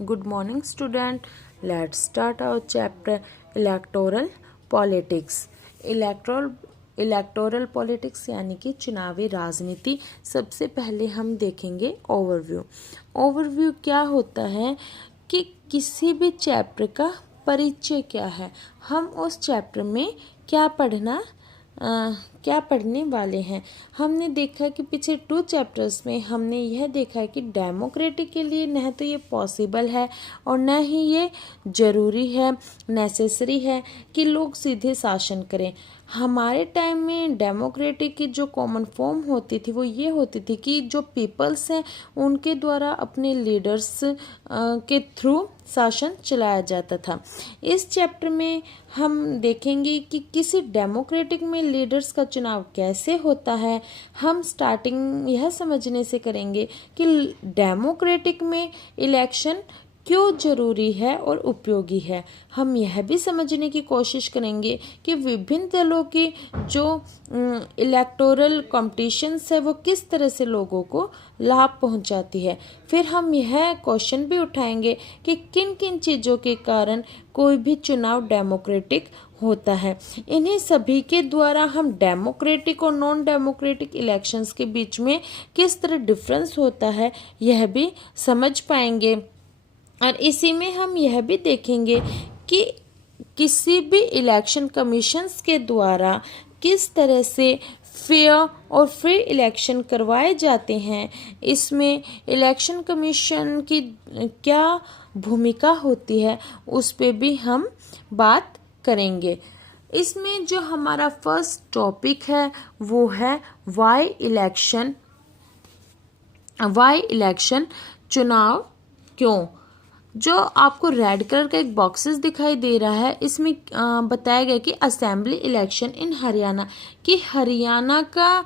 Good morning, student. Let's start our chapter Electoral Politics. Electoral politics यानी कि चुनावी राजनीति। सबसे पहले हम देखेंगे ओवरव्यू क्या होता है कि किसी भी चैप्टर का परिचय क्या है, हम उस चैप्टर में क्या पढ़ने वाले हैं। हमने देखा कि पिछले 2 चैप्टर्स में हमने यह देखा है कि डेमोक्रेसी के लिए न तो ये पॉसिबल है और न ही ये ज़रूरी है, नेसेसरी है कि लोग सीधे शासन करें। हमारे टाइम में डेमोक्रेसी की जो कॉमन फॉर्म होती थी वो ये होती थी कि जो पीपल्स हैं उनके द्वारा अपने लीडर्स के थ्रू शासन चलाया जाता था। इस चैप्टर में हम देखेंगे कि किसी डेमोक्रेटिक में लीडर्स का चुनाव कैसे होता है। हम स्टार्टिंग यह समझने से करेंगे कि डेमोक्रेटिक में इलेक्शन क्यों जरूरी है और उपयोगी है। हम यह भी समझने की कोशिश करेंगे कि विभिन्न दलों की जो इलेक्टोरल कॉम्पिटिशन्स है वो किस तरह से लोगों को लाभ पहुंचाती है। फिर हम यह क्वेश्चन भी उठाएंगे कि किन किन चीज़ों के कारण कोई भी चुनाव डेमोक्रेटिक होता है। इन्हीं सभी के द्वारा हम डेमोक्रेटिक और नॉन डेमोक्रेटिक इलेक्शंस के बीच में किस तरह डिफरेंस होता है यह भी समझ पाएंगे। और इसी में हम यह भी देखेंगे कि किसी भी इलेक्शन कमीशंस के द्वारा किस तरह से फेयर और फ्री इलेक्शन करवाए जाते हैं। इसमें इलेक्शन कमीशन की क्या भूमिका होती है उस पे भी हम बात करेंगे। इसमें जो हमारा फर्स्ट टॉपिक है वो है वाई इलेक्शन, चुनाव क्यों। जो आपको रेड कलर का एक बॉक्सेस दिखाई दे रहा है, इसमें बताया गया कि असेंबली इलेक्शन इन हरियाणा, कि हरियाणा का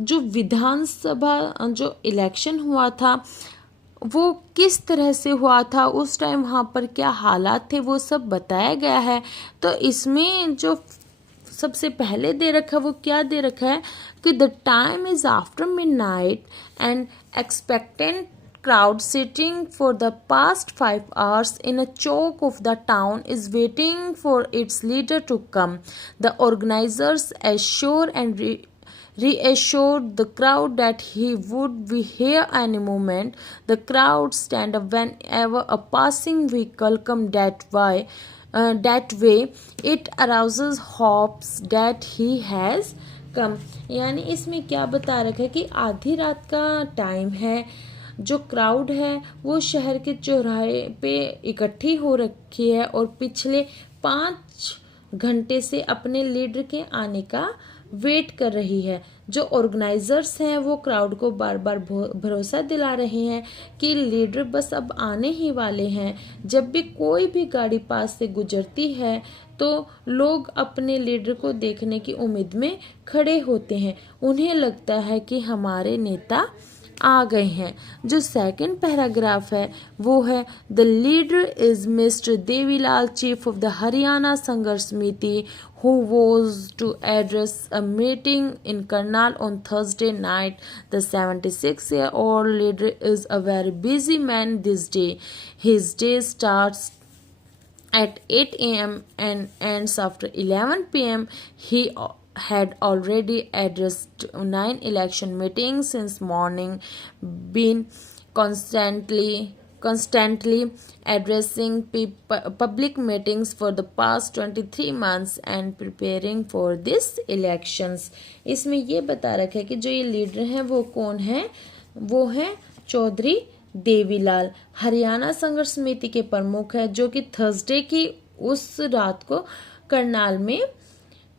जो विधानसभा जो इलेक्शन हुआ था वो किस तरह से हुआ था, उस टाइम वहाँ पर क्या हालात थे, वो सब बताया गया है। तो इसमें जो सबसे पहले दे रखा है वो क्या दे रखा है कि the time is after midnight and expectant crowd sitting for the past 5 hours in a choke of the town is waiting for its leader to come. The organizers assure and reassured the crowd that he would be here any moment. The crowd stand up whenever a passing vehicle come that way. It arouses hopes that he has come. यानी इसमें क्या बता रखा है कि आधी रात का टाइम है, जो क्राउड है वो शहर के चौराहे पे इकट्ठी हो रखी है और पिछले 5 घंटे से अपने लीडर के आने का वेट कर रही है। जो ऑर्गेनाइजर्स हैं वो क्राउड को बार बार भरोसा दिला रहे हैं कि लीडर बस अब आने ही वाले हैं। जब भी कोई भी गाड़ी पास से गुजरती है तो लोग अपने लीडर को देखने की उम्मीद में खड़े होते हैं। उन्हें लगता है कि हमारे नेता आ गए हैं। जो सेकंड पैराग्राफ है वो है the leader is mister Devilal, chief of the Haryana संघर्ष समिति, who was to address a meeting in Karnal on Thursday night. The 76-year-old leader is a very busy man this day. His day starts at 8 a.m. and ends after 11 p.m. He had already addressed 9 election meetings since morning, been constantly addressing public meetings for the past 23 months and preparing for this elections. इसमें ये बता रखा है कि जो ये leader हैं वो कौन है, वो है चौधरी देवीलाल, हरियाणा संघर्ष समिति के प्रमुख है, जो कि थर्सडे की उस रात को करनाल में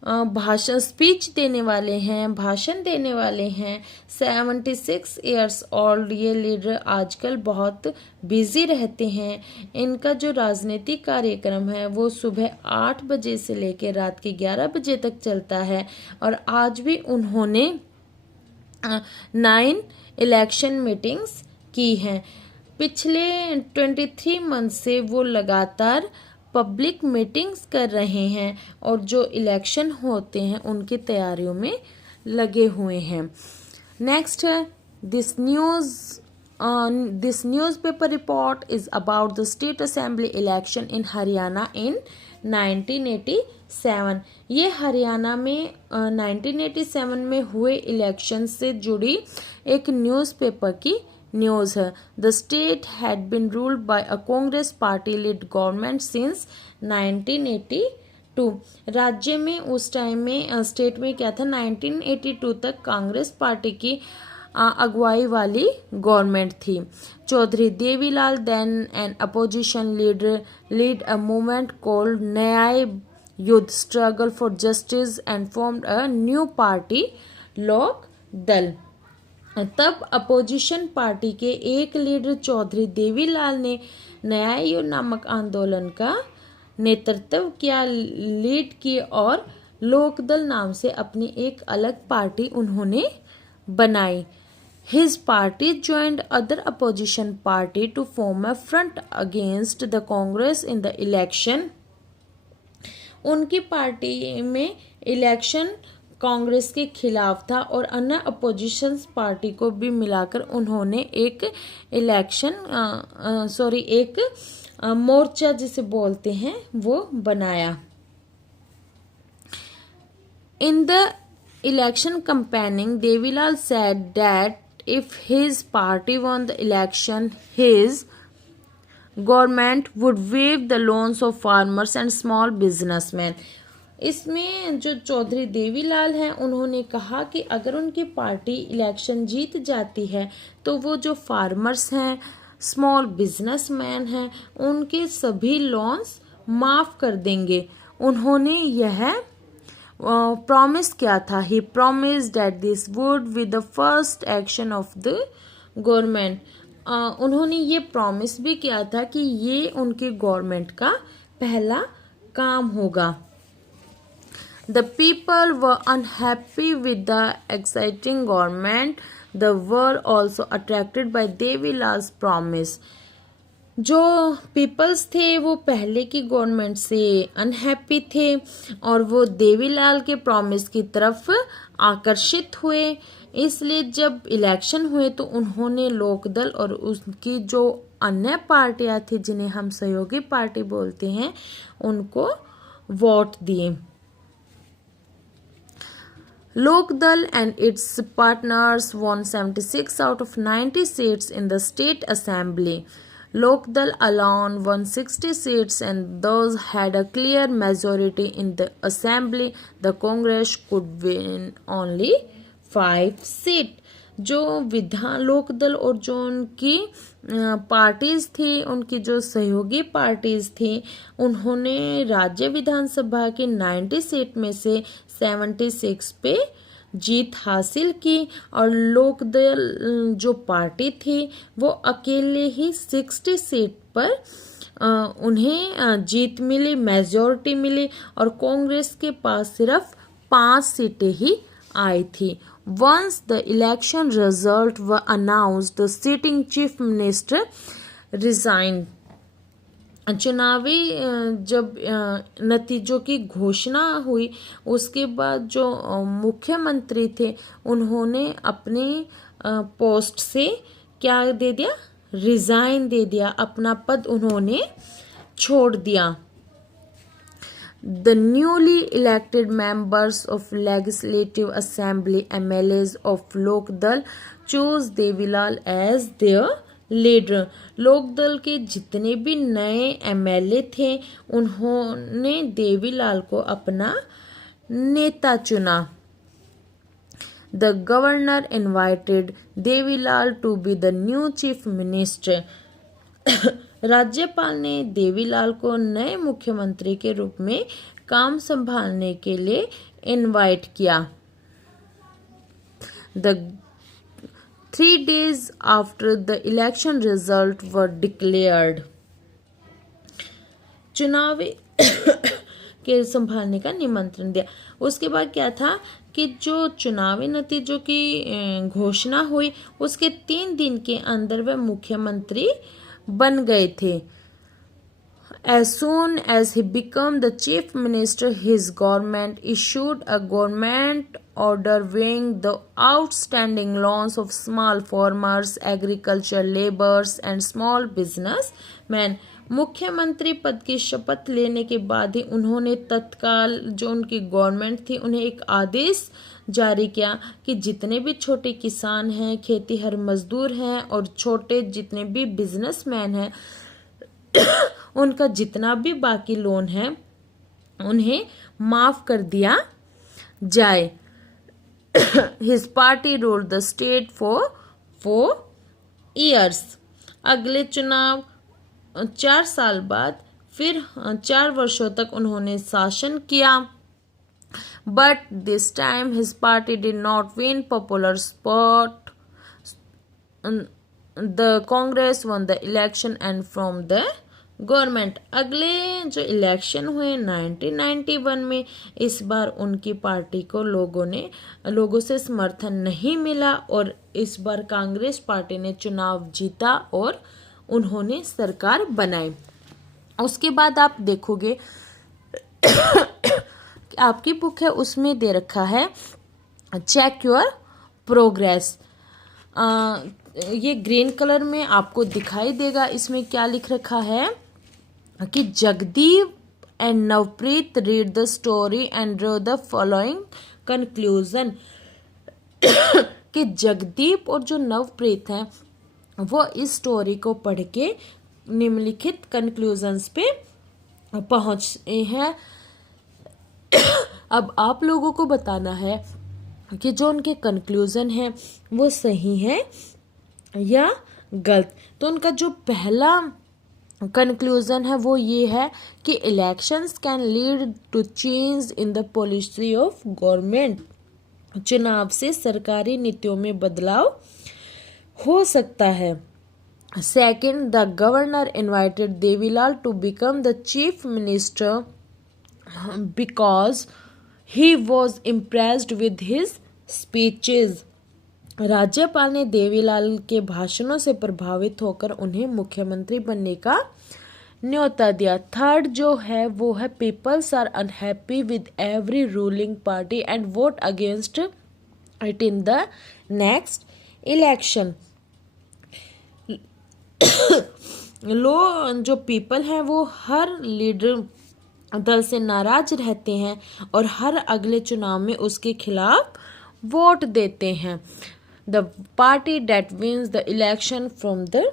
भाषण देने वाले हैं। 76 ईयर्स ओल्ड ये लीडर आजकल बहुत बिजी रहते हैं। इनका जो राजनीतिक कार्यक्रम है वो सुबह 8 बजे से लेकर रात के 11 बजे तक चलता है और आज भी उन्होंने 9 इलेक्शन मीटिंग्स की हैं। पिछले 23 मंथ से वो लगातार पब्लिक मीटिंग्स कर रहे हैं और जो इलेक्शन होते हैं उनकी तैयारियों में लगे हुए हैं। नेक्स्ट है this news this newspaper report is about the state assembly election in Haryana in 1987. ये हरियाणा में 1987 में हुए इलेक्शन से जुड़ी एक न्यूज़पेपर की न्यूज़ है. The state had been ruled by a Congress party led government since 1982. राज्य में उस टाइम में स्टेट में क्या था, 1982 तक कांग्रेस पार्टी की अगुवाई वाली गवर्नमेंट थी. Chaudhary Devilal then an opposition leader lead a movement called Nyaya Yudh struggle for justice and formed a new party Lok Dal. तब अपोजिशन पार्टी के एक लीडर चौधरी देवीलाल ने न्याय युद्ध नामक आंदोलन का नेतृत्व किया, लीड की और लोकदल नाम से अपनी एक अलग पार्टी उन्होंने बनाई. His party joined other opposition party to form a front against the Congress in the election. उनकी पार्टी में इलेक्शन कांग्रेस के खिलाफ था और अन्य अपोजिशन पार्टी को भी मिलाकर उन्होंने एक एक मोर्चा जिसे बोलते हैं वो बनाया. In the election campaigning, Devilal said that if his party won the election, his government would waive the loans of farmers and small businessmen. इसमें जो चौधरी देवीलाल हैं उन्होंने कहा कि अगर उनकी पार्टी इलेक्शन जीत जाती है तो वो जो फार्मर्स हैं, स्मॉल बिजनेसमैन हैं, उनके सभी लोन्स माफ़ कर देंगे. उन्होंने यह प्रॉमिस किया था. He promise that this would be the first action of the government. उन्होंने ये प्रॉमिस भी किया था कि ये उनके गवर्नमेंट का पहला काम होगा. The people were unhappy with the exciting government. They were also attracted by Devilal's promise. जो पीपल्स थे वो पहले की गवर्नमेंट से अनहैप्पी थे और वो देवीलाल के प्रॉमिस की तरफ आकर्षित हुए. इसलिए जब इलेक्शन हुए तो उन्होंने लोकदल और उसकी जो अन्य पार्टियां थी जिन्हें हम सहयोगी पार्टी बोलते हैं उनको वोट दिए. Lokdal and its partners won 76 out of 90 seats in the state assembly. Lokdal alone won 60 seats and those had a clear majority in the assembly. The Congress could win only 5 seats. जो विधान लोकदल और जो उनकी parties थी, उनकी जो सहयोगी parties थी, उन्होंने राज्य विधानसभा की 90 सीट में से 76 पे जीत हासिल की और लोकदल जो पार्टी थी वो अकेले ही 60 सीट पर उन्हें जीत मिली, मेजॉरिटी मिली और कांग्रेस के पास सिर्फ 5 सीटें ही आई थी. Once the election result were announced, the sitting chief minister resigned. चुनावी जब नतीजों की घोषणा हुई उसके बाद जो मुख्यमंत्री थे उन्होंने अपने पोस्ट से क्या दे दिया, रिजाइन दे दिया, अपना पद उन्होंने छोड़ दिया. The newly elected members of Legislative Assembly MLAs of Lokdal chose Devilal as their leader. Lokdal के जितने भी नए एमएलए थे उन्होंने देवीलाल को अपना नेता चुना. The governor invited Devilal to be the new chief minister. राज्यपाल ने देवीलाल को नए मुख्यमंत्री के रूप में काम संभालने के लिए इनवाइट किया. The 3 days after the election result were declared. चुनावी के संभालने का निमंत्रण दिया. उसके बाद क्या था कि जो चुनावी नतीजों की घोषणा हुई उसके 3 दिन के अंदर वह मुख्यमंत्री बन गए थे. As soon as he became the chief minister, his government issued a government order waiving the outstanding loans of small farmers, agricultural laborers and small businessmen. मुख्यमंत्री पद की शपथ लेने के बाद ही उन्होंने तत्काल जो उनकी गवर्नमेंट थी उन्हें एक आदेश जारी किया कि जितने भी छोटे किसान हैं, खेतीहर मजदूर हैं और छोटे जितने भी बिजनेसमैन हैं उनका जितना भी बाकी लोन है उन्हें माफ कर दिया जाए. His party ruled the state for 4 years. अगले चुनाव 4 साल बाद फिर 4 वर्षों तक उन्होंने शासन किया. But this time his party did not win popular support. The Congress won the election and from the government. अगले जो इलेक्शन हुए 1991 में इस बार उनकी पार्टी को लोगों से समर्थन नहीं मिला और इस बार कांग्रेस पार्टी ने चुनाव जीता और उन्होंने सरकार बनाई. उसके बाद आप देखोगे आपकी बुक है उसमें दे रखा है चेक योर प्रोग्रेस. ये ग्रीन कलर में आपको दिखाई देगा. इसमें क्या लिख रखा है कि Jagdeep and Navpreet read the story and draw the following conclusion. कि जगदीप और जो नवप्रीत हैं वो इस स्टोरी को पढ़ के निम्नलिखित कंक्लूजन्स पे पहुंचे हैं. अब आप लोगों को बताना है कि जो उनके कंक्लूजन है वो सही है या गलत. तो उनका जो पहला कंक्लूजन है वो ये है कि elections can lead to change in the policy of government. चुनाव से सरकारी नीतियों में बदलाव हो सकता है. Second, the governor invited Devilal to become the chief minister because he was impressed with his speeches. राज्यपाल ने देवीलाल के भाषणों से प्रभावित होकर उन्हें मुख्यमंत्री बनने का न्योता दिया. थर्ड जो है वो है peoples are unhappy with every ruling party and vote against it in the next election. जो पीपल हैं वो हर लीडर दल से नाराज रहते हैं और हर अगले चुनाव में उसके खिलाफ वोट देते हैं. The party that wins the election from the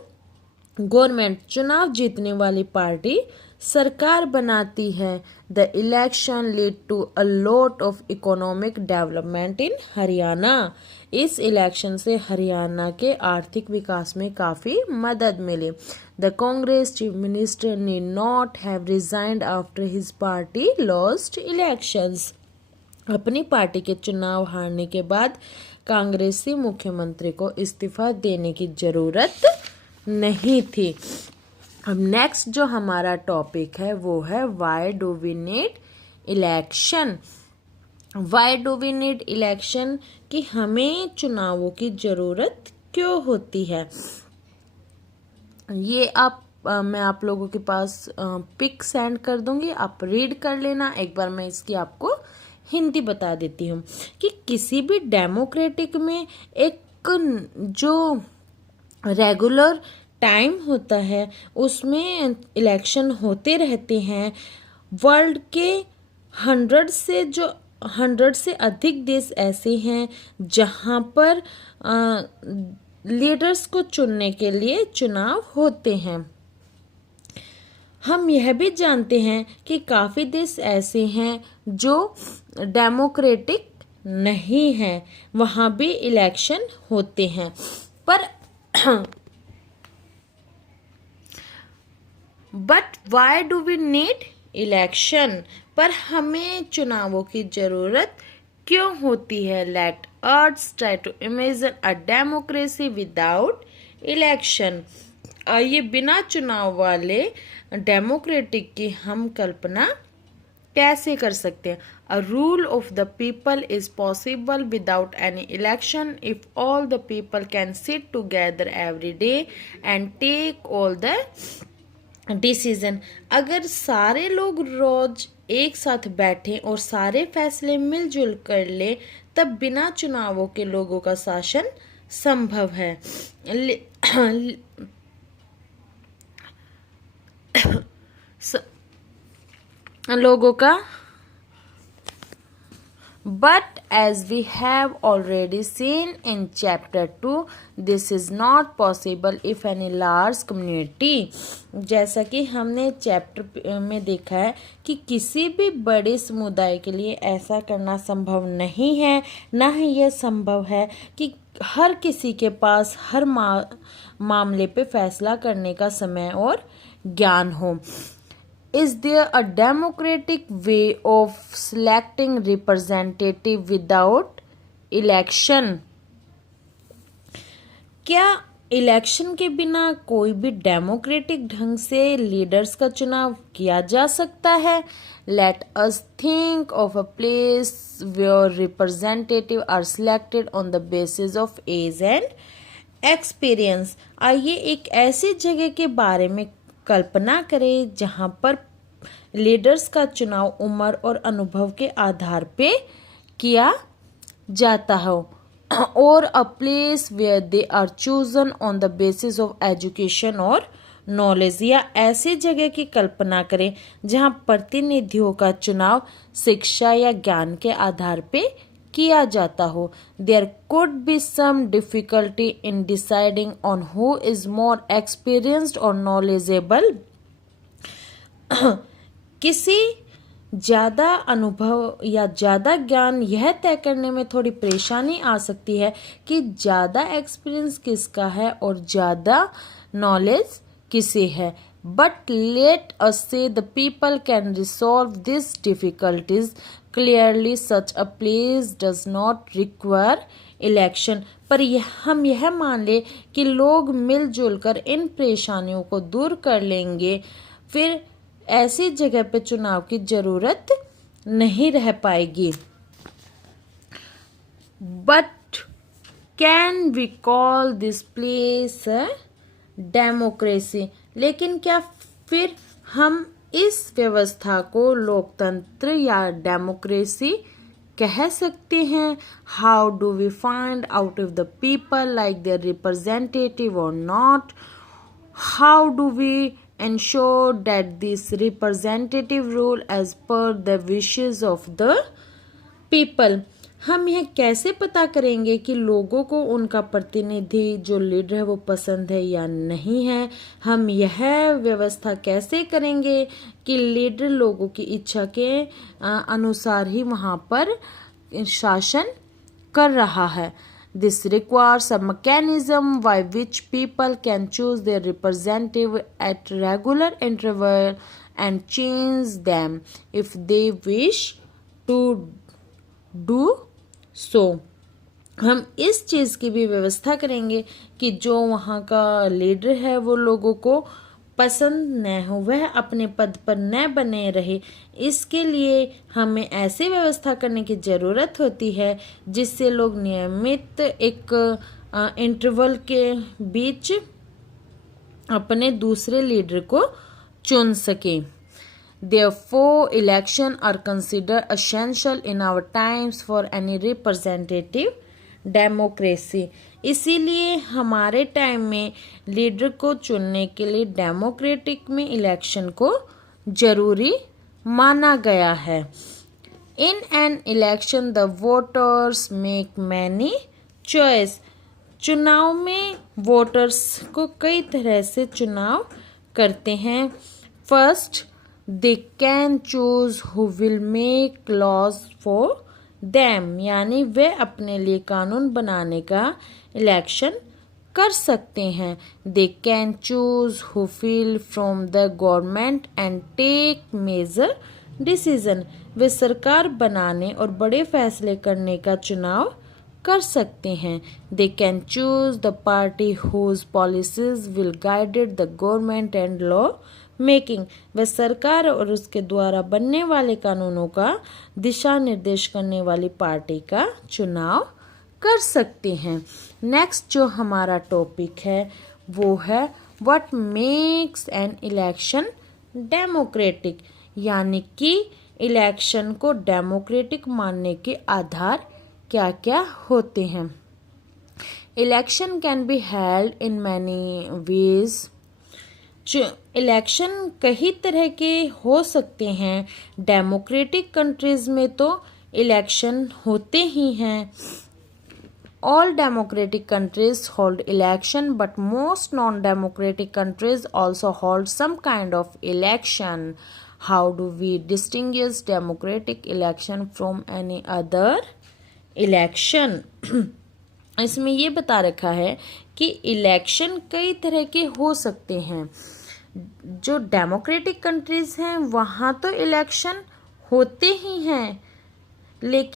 government. चुनाव जीतने वाली पार्टी सरकार बनाती है. The election lead to a lot of economic development in Haryana. इस इलेक्शन से हरियाणा के आर्थिक विकास में काफ़ी मदद मिली. The Congress chief minister need not have resigned after his party lost elections. अपनी पार्टी के चुनाव हारने के बाद कांग्रेसी मुख्यमंत्री को इस्तीफा देने की जरूरत नहीं थी. अब नेक्स्ट जो हमारा टॉपिक है वो है why do we need election. Why do we need election कि हमें चुनावों की जरूरत क्यों होती है. ये मैं आप लोगों के पास पिक सेंड कर दूंगी, आप रीड कर लेना. एक बार मैं इसकी आपको हिंदी बता देती हूँ कि किसी भी डेमोक्रेटिक में एक जो रेगुलर टाइम होता है उसमें इलेक्शन होते रहते हैं. वर्ल्ड के 100 से अधिक देश ऐसे हैं जहाँ पर लीडर्स को चुनने के लिए चुनाव होते हैं. हम यह भी जानते हैं कि काफ़ी देश ऐसे हैं जो डेमोक्रेटिक नहीं हैं, वहाँ भी इलेक्शन होते हैं. पर but why do we need election. पर हमें चुनावों की ज़रूरत क्यों होती है. Let us try to imagine a democracy without election. आइए बिना चुनाव वाले डेमोक्रेटिक की हम कल्पना कैसे कर सकते हैं. A rule of the people is possible without any election if all the people can sit together every day and take all the decision, अगर सारे लोग रोज एक साथ बैठें और सारे फैसले मिलजुल कर ले तब बिना चुनावों के लोगों का शासन संभव है। लोगों का But as we have already seen in chapter 2, this is not possible if any large community, जैसा कि हमने चैप्टर में देखा है कि किसी भी बड़े समुदाय के लिए ऐसा करना संभव नहीं है, ना ही यह संभव है कि हर किसी के पास हर मामले पे फैसला करने का समय और ज्ञान हो। Is there a democratic way of selecting representative without election? क्या इलेक्शन के बिना कोई भी डेमोक्रेटिक ढंग से लीडर्स का चुनाव किया जा सकता है? Let us think of a place where representatives are selected on the basis of age and experience. आइए एक ऐसी जगह के बारे में कल्पना करें जहां पर लीडर्स का चुनाव उम्र और अनुभव के आधार पे किया जाता हो, और a place where they are chosen on the basis of education और नॉलेज, या ऐसी जगह की कल्पना करें जहां प्रतिनिधियों का चुनाव शिक्षा या ज्ञान के आधार पे किया जाता हो। There could be some difficulty in deciding on who is more experienced और नॉलेजेबल। किसी ज़्यादा अनुभव या ज़्यादा ज्ञान यह तय करने में थोड़ी परेशानी आ सकती है कि ज़्यादा एक्सपीरियंस किसका है और ज़्यादा नॉलेज किसे है। बट लेट अस से the people can resolve this difficulties clearly, such a place does not require election. पर हम यह मान ले कि लोग मिलजुल कर इन परेशानियों को दूर कर लेंगे, फिर ऐसी जगह पे चुनाव की जरूरत नहीं रह पाएगी। But can we call this place democracy? लेकिन क्या फिर हम इस व्यवस्था को लोकतंत्र या डेमोक्रेसी कह सकते हैं? How do we find out if the people like their representative और not? How do we ensure that this representative rule as per the wishes of the people? हम यह कैसे पता करेंगे कि लोगों को उनका प्रतिनिधि जो लीडर है वो पसंद है या नहीं है? हम यह व्यवस्था कैसे करेंगे कि लीडर लोगों की इच्छा के अनुसार ही वहाँ पर शासन कर रहा है? This requires a mechanism by which people can choose their representative at regular interval and change them if they wish to do so. हम इस चीज़ की भी व्यवस्था करेंगे कि जो वहाँ का लीडर है वो लोगों को पसंद न हो, वह अपने पद पर न बने रहे। इसके लिए हमें ऐसी व्यवस्था करने की ज़रूरत होती है जिससे लोग नियमित एक इंटरवल के बीच अपने दूसरे लीडर को चुन सकें। Therefore, elections are considered essential in our times for any representative democracy. इसीलिए हमारे टाइम में लीडर को चुनने के लिए डेमोक्रेटिक में इलेक्शन को जरूरी माना गया है। In an election the voters make many choice. चुनाव में वोटर्स को कई तरह से चुनाव करते हैं। First, they can choose who will make laws for them, यानी वे अपने लिए कानून बनाने का इलेक्शन कर सकते हैं। They can choose who feel from the government and take major decision, वे सरकार बनाने और बड़े फैसले करने का चुनाव कर सकते हैं। They can choose the party whose policies will guided the government and law making, वे सरकार और उसके द्वारा बनने वाले कानूनों का दिशा निर्देश करने वाली पार्टी का चुनाव कर सकते हैं। नेक्स्ट जो हमारा टॉपिक है वो है what makes an election democratic, यानी कि इलेक्शन को डेमोक्रेटिक मानने के आधार क्या क्या होते हैं। Election can be held in many ways, election कई तरह के हो सकते हैं। डेमोक्रेटिक कंट्रीज में तो इलेक्शन होते ही हैं। All democratic countries hold election but most non democratic countries also hold some kind of election. How do we distinguish democratic election from any other election. इसमें ये बता रखा है कि इलेक्शन कई तरह के हो सकते हैं। जो डेमोक्रेटिक कंट्रीज हैं वहाँ तो इलेक्शन होते ही हैं, लेकिन